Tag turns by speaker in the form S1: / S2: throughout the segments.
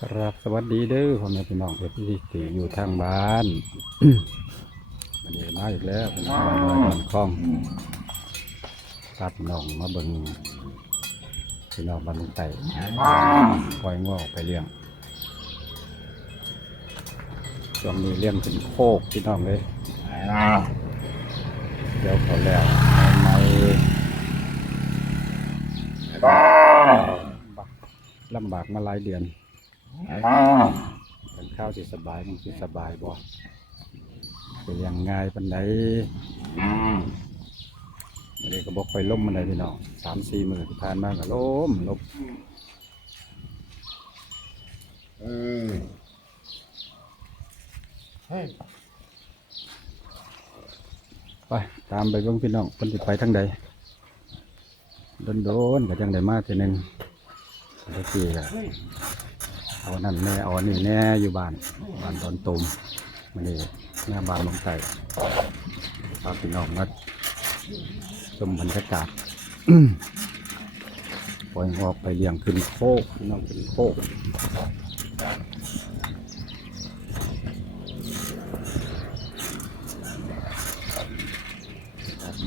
S1: ครับสวัสดีเด้อพ่อแม่พี่น้องเอฟซีที่อยู่ทางบ้านมันนี้มาอีกแล้วเป็นข้าวน้อยมันคล่องตัดน้องมาเบิ่งพี่น้องบ้านลุงไต่ปล่อยงอกไปเลี้ยงช่วงนี้เลี้ยงเป็นโคกพี่น้องเลยเดี๋ยวเขาแล้วในลำบากมาหลายเดือน เป็นข้าวสิสบายมันสิสบายบ่ไปเลี้ยงง่ายปันไหนวันนี้ก็บอกไปล่มมันไดพี่น้องสามสี่มือที่ผ่านมาก็ล้มลบไปตามไปเบิ่งพี่น้องคนที่ไปทางใดโดนๆก็จังได้มาทีหนึงตะกี้ก็ เอานั่นแน่เอาอันนี่แน่อยู่บ้านบ้านตอนตุมมันนี่หน้าบ้านลงไต่พาพี่น้องมาชมบรรยากาศปล่อยออกไปเลี้ยงขึ้นโคกพี่น้องขึ้นโคก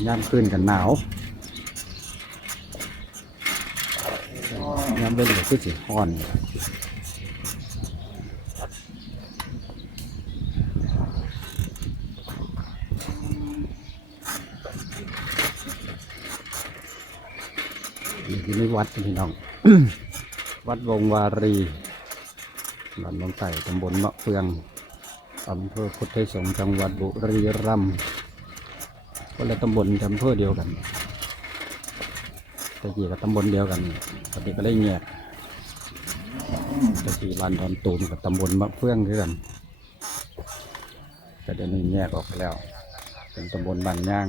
S1: ย่ำขึ้นกันหนาวย่ำเล่นก็คือสิฮ้อน นี่คือในวัดพี่น้อง วัดวงวารีบ้านหลวงไต่ตำบลมะเฟืองอำเภอพุทธสงฆ์จังหวัดบุรีรัมย์คนละตำบลอำเภอเดียวกันตะกี้กับตำบลเดียวกันปฏิก็ได้แยกตะกี้บ้านดอนตูมกับตำบลมะเฟืองคือกันก็เดี๋ยวนี้แยกออกแล้ว เป็นตำบลบานย่าง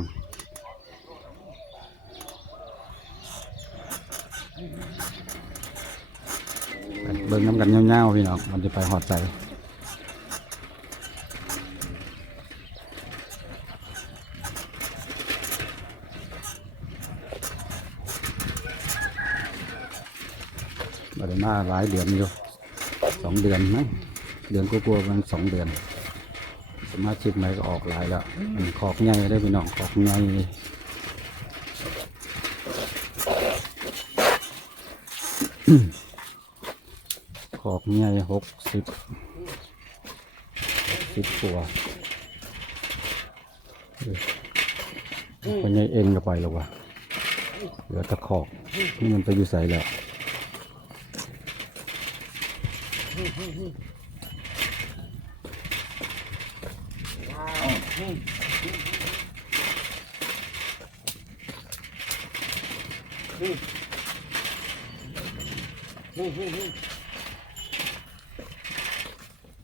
S1: เบิ่งน้ำกันเงาๆพี่น้องมันจะไปหอดใจบาได้มาหลายเดือนอยู่สองเดือนมั้งเดือนกลัวๆมันสองเดือน สมาชิกใหม่ก็ออกหลายแล้วขอกใหญ่ได้พี่น้องขอกใหญ่ข อกใหญ่หกสิบสิบตัวคนใหญ่เองก็ไปแล้ววะเหลือตะขอกนี่มันไปอยู่ใส่แล้วอั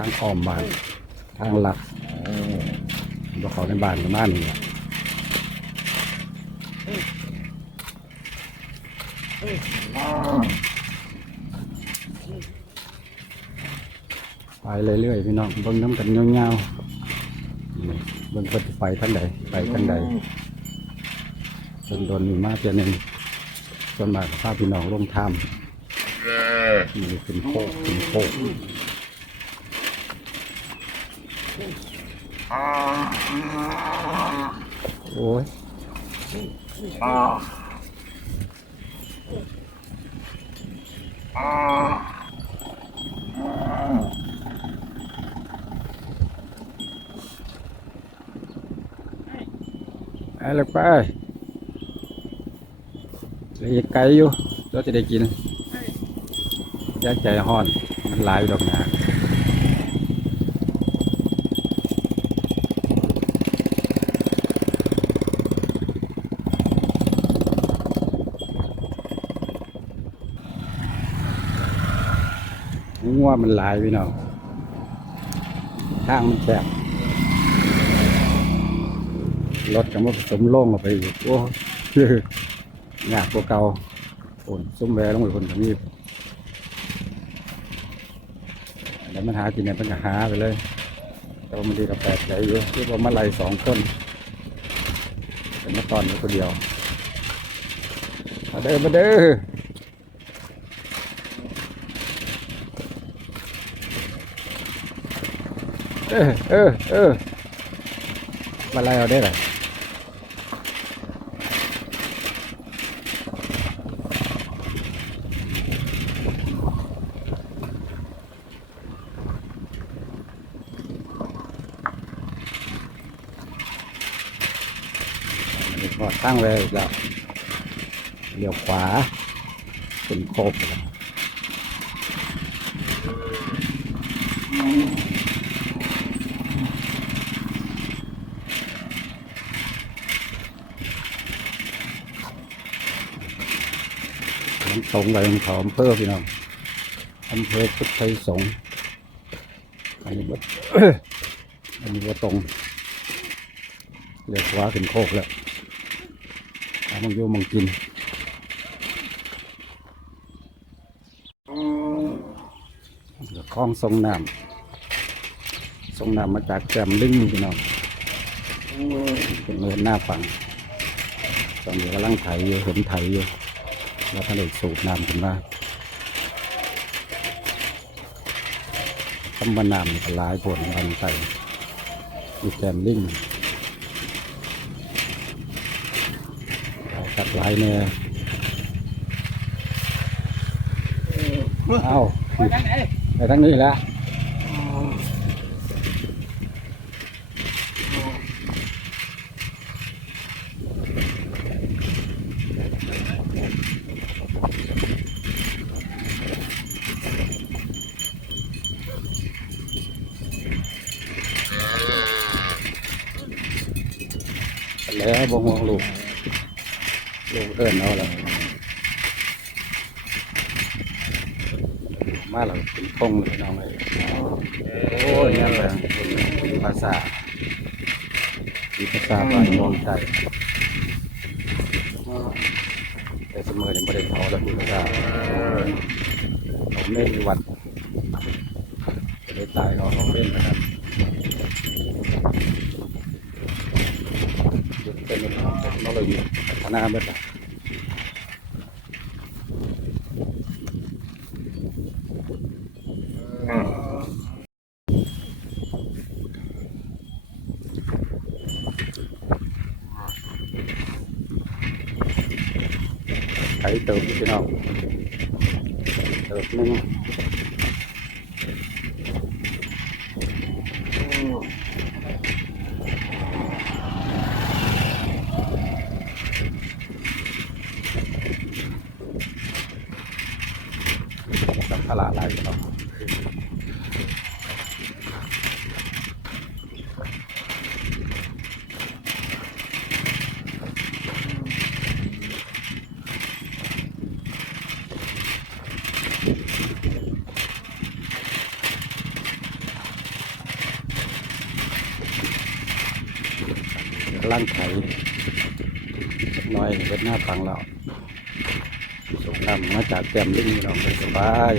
S1: ทางอ้อมบาน ทางหลักบ่เขาในบ้านกับบ้านนี่ไปเรื่อยๆพี่น้องเบิ่งน้ำกันเงาๆเบิ่งเพิ่นไปทางใดไปทางใดจนโดนมาเพียหนึงส่วนมากก็พาพี่น้องลงถ้ำนี่ขึ้นโคกขึ้นโคก โอ้ยไปเลยไปเหลยไกลอยู่เราจะได้กินแยกใจห้อน มันหลายดอกนะ งัวมันหลายพี่น้องทางมันแคบรถก็มาผสมโล่งออกไปอีกโอ้ยากกว่าเก่าโอนซุ้มแวลงไปคนแบบนี้แล้วมันหากินเนี่ยมันก็หาไปเลยแต่ว่ามันดีกับแปลกใจอยู่ที่ว่ามาไล่สองคนเป็นมาตอนนี้คนเดียวมาเด้อมาเด้อ เออเออเออมาไล่เอาได้เลยอันนี้ก็ตั้งไว้แล้วเลี้ยวขวาเป็นโคกแล้ว มันตรงไปของเขาอำเภอพี่น้องอำเภอพุทธไทยสงฆ์อันนี้ว่าอันนี้ว่าตรงเลี้ยวขวาขึ้นโคกแล้วหามังโยมังกินคลองทรงน้ำทรงน้ำมาจากแจมลิงพี่น้องเป็นเนินหน้าฝั่งตอนนี้กำลังไถอยู่เห็นไถอยู่ แล้วทะเลสูบน้ำขึ้นมาคำว่าน้ำก็หลายปวดมันไตอยู่แกมลิงตัดหลายเนี่ยเอา
S2: ไปทางไหน
S1: ไปทั้งนี้แล้ว แล้วบ่ห่วงลูก ลูกเอิ้นเอาล้วมาแล้วเป็นพงเลยน้องเลยโอ้ยเนี่ยแบบภาษามีภาษาบ้านมองใจแต่เสมอเนี่ยไม่ได้เขาแล้วมีภาษาผมเล่นวัดจะได้ตายเขาเขาเล่นนะครับ เป็นเทคโนโลยีพัฒนาเมื่อไหร่ ไข่เติมพี่น้องเติมหนึงสัมภาระหลายพี่น้องกำลังไข่สักหน้อย เวทหน้าฟังเราส่งนำมาจากแก้มลิงพี่น้องไปสบาย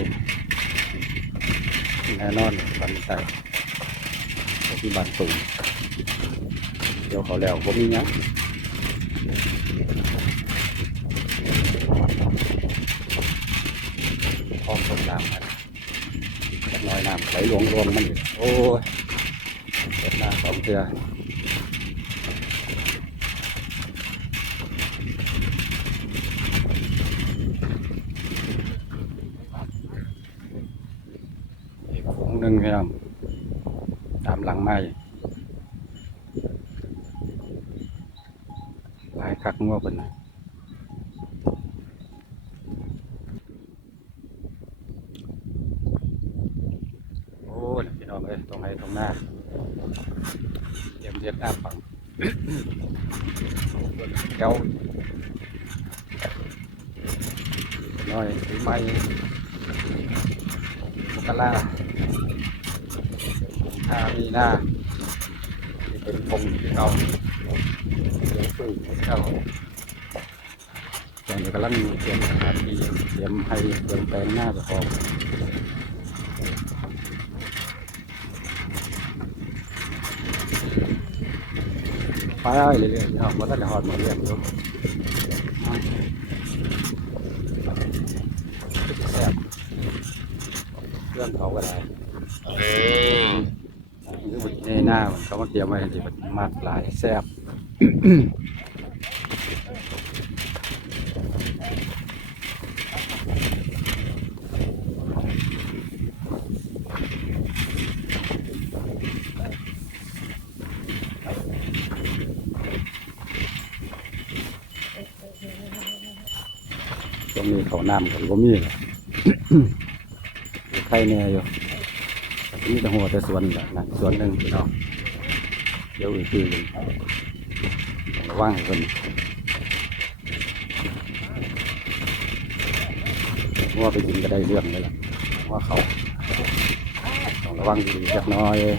S1: แน่นอนบันใจที่บ้านตุ่มเดี๋ยวเขาแล้วผมมีนี้ยพร้อมส่งน้ำมันสักหน้อยน้ำไหลหลวงรวมมัน โอ้ยเปิดหน้าสองเทือึ่งพี่น้องตามหลังไม้หลายคักงัวเป็นนะโอ้ยพี่น้องเอ้ยตรงไหนตรงหน้าเตรียมเทียดหน้าฝั่งแก้วน้อยถือไม้กรา ถ้ามีหน้าเป็นพงที่เก่าเลี้ยงพึ่งที่เก่าแต่นี่กำลังเตรียมสถานที่เตรียมให้เตรียมแปลงหน้าเจะของไปเรื่อยๆเนาะว่าท่านจะหอดหมาเรียนอยู่อ่าแซ่บเครื่องเขาก็ได้ ในหน้ามัน เขามาเตรียมไว้ที่มันมากหลายแซ่บก็มีเขาน้ำกับก็มีแหละใครแน่อยู่มีแต่หัวแต่สวนแบบนั้นสวนหนึ่งพี่น้อง เดี๋ยวอีกทีหนึ่งต้องระว่างให้คนว่าไปกินก็ได้เรื่องเลยล่ะว่าเขาต้องระวังดีๆจักหน้อยเลย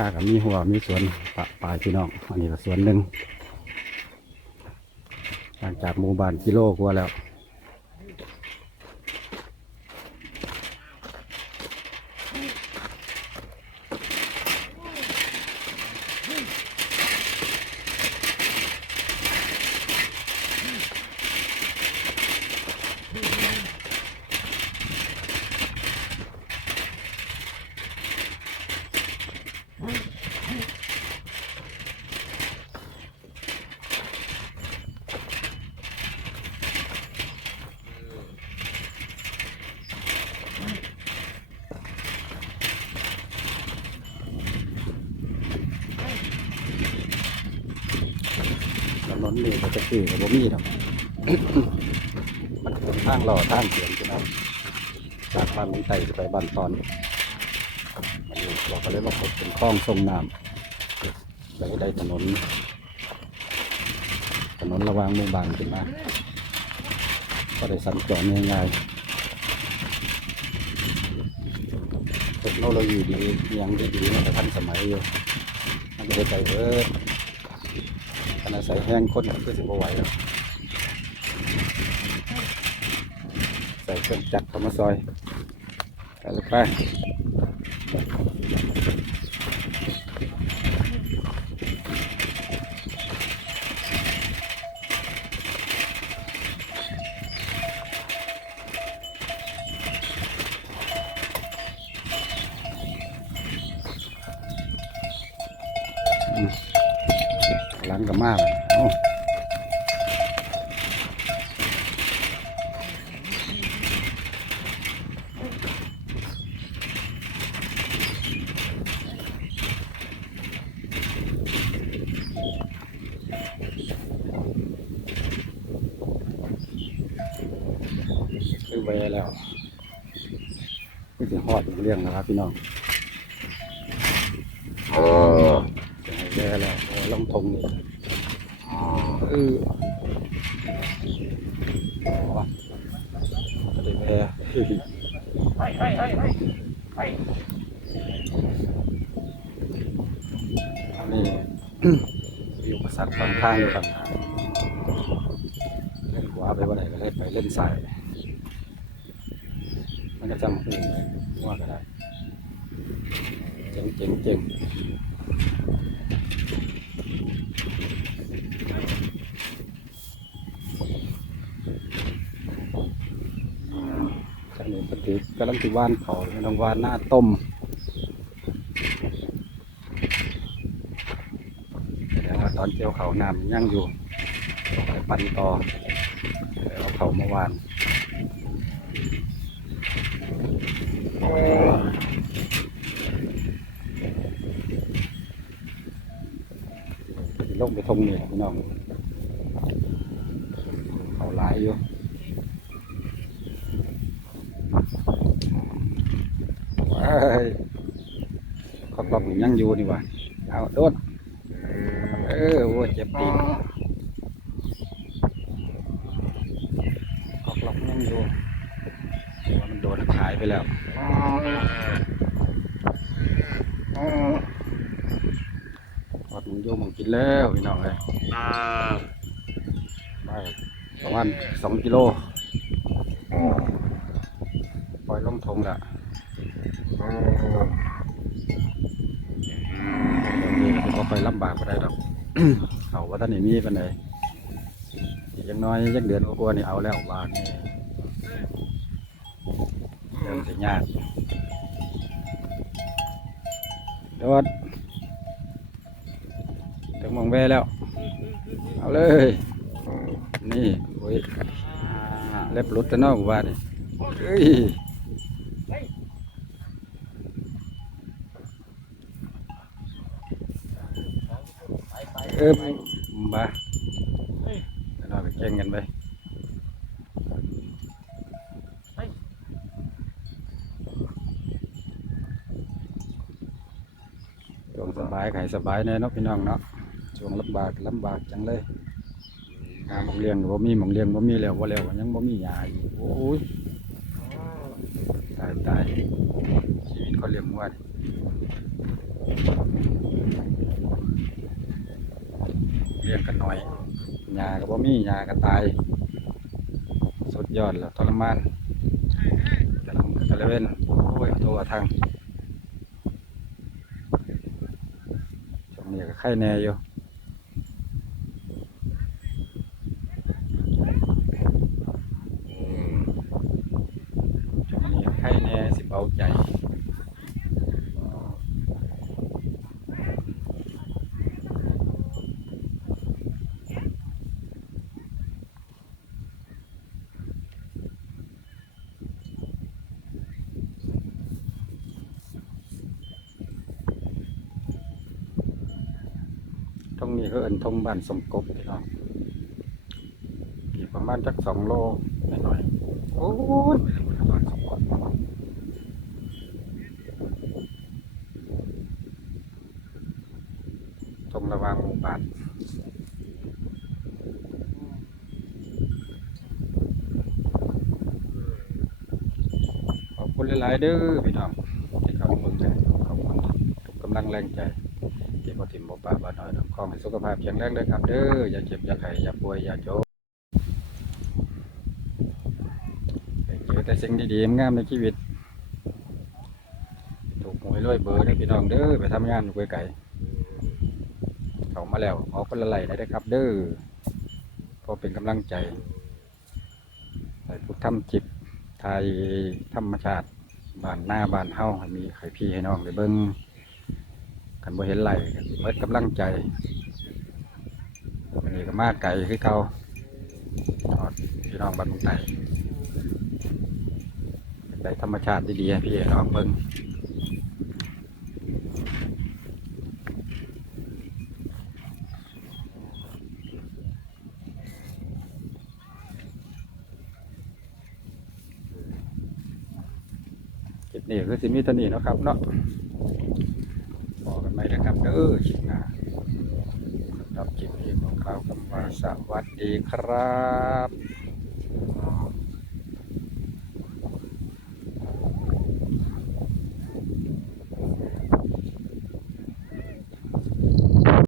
S1: มากับมีหัวมีสวนปะปลายพี่น้อง อันนี้ก็สวนหนึ่งห่างจากหมู่บ้านกิโลกว่าแล้ว ถนนนี่ก็จะคือกับบ่มีหรอกมันเป็นทางหล่อทางเสียงพี่น้องจากบ้านมีไต่ไปบ้านตอนมันนี่เราก็เลยมาเป็นคลองส่งน้ำแล้วก็ได้ถนน ถนนระวางหมู่บ้านขึ้นมาก็ได้สัญจรง่ายๆเทคโนโลยีดียังดีๆมันทันสมัยอยู่มันก็ได้ใจเบิดข ณะใส่แห้งคนก็คือสิบไหวแล้วใส่เครื่องจักรเข้ามาซอยไป คือไปแล้วก็จะหอดอีกเรื่องนะครับพี่น้องจะให้แย่แล้วโอ้ยลงทงนี่เอออ๋อก็ได้แย่อันนี้มีอุปสรรคบางทางอยู่ครับเล่นขวาไปว่าไหนก็ได้ไปเล่นสายมันก็ จำหูว่าก็ได้เจ๋งเจ๋งเจ๋งจากนี้ปฏิกำลังติว่านเขากำลังว่านหน้าต้มแสดงว่าตอนเกี่ยวเขาน้ำยั่งอยู่ไปปั่นต่อเอาเขามาวาน ลงงไปทงนี่พี่น้องเขาหลายอยู่ว้ายขอบรับยังอยู่นี่หว่าเอาโดดเออโอ้ยเจ็บตีนขอบรับยังอยู่แต่ว่ามันโดนขาย ไปแล้วขอบมันโยมมันกินแล้วพี่น้องเลยไปประมาณสองกิโลปล่อยลงทงละนี่ก็บ่ค่อยลำบากก็ได้ดอกเขาว่าท่านนี่มีปันใดอีกอยังน้อยยังเดือนกว่าๆนี่เอาแล้ววางนี่เริ่มจะยากโดดถึงมองแวแล้ว เอาเลย นี่โอ้ยเล็บหลุดแล้วเนาะว่านี่เฮ้ยเอิบมาเราไปแข่งกันไปช่วงสบาย ไข่สบายแน่เนาะพี่น้องเนาะช่วงลำบากลำบากจังเลยหาหมองเลี้ยงก็บ่มีหมองเลี้ยงบ่มีแล้วบ่แล้วก็ยังบ่มีหยาอีกโอ้ยตายตายชีวิตเขาเลี้ยงวัวนี่เลี้ยงกันหน่อยหยาก็บ่มีหยาก็ตาย สุดยอดแล้วทรมานแต่ละมื้อแต่ละเว้นโอ้ยตัวทางช่วง นี่ก็ไข่แน่อยู่ช่วงนี้ไข้แน่สิเบาใจ ตรงนี้คือเอินทงบ้านสมกบพี่น้องอีกประมาณจักสองโลหน่อยๆโอ้ยบ้านสมกบตรงระว่างหมู่บ้านขอบคุณหลาย ๆ เด้อพี่น้องที่เขามาเบิ่งใจขอบคุณทุกกำลังแรงใจ ที่บ่ถิ่มบ่ปะบ่น้อยดอกขอให้สุขภาพแข็งแรงเด้ครับเด้ออย่าเจ็บอย่าไข้อย่าป่วยอย่าโจมให้เจอแต่สิ่งดีๆงามในชีวิต ถูกหวยรวยเบอร์เด้พี่น้องเด้อไปทำงานอยู่ไกลๆเข้ามาแล้วขอคนละไหลได้เด้อครับ เด้อพอเป็นกำลังใจให้ผู้ทำจิตไทยธรรมชาติบ้านหน้าบ้านเฮาให้มีใครพี่ให้น้องได้เบิ่ง กันบ่เห็นไหลกันเมิดกำลังใจวันนี้ก็มาไก่คือเก่าที่น้องบ้านมืองไทยได้ธรรมชาติดีๆพี่น้องเบิ่งนี้คือสิมีเท่านี้นะครับเนาะ มนะครับเด้อคลิปหน้าสำหรับจิตนี้ของเราวคำว่าสวัสดีครับ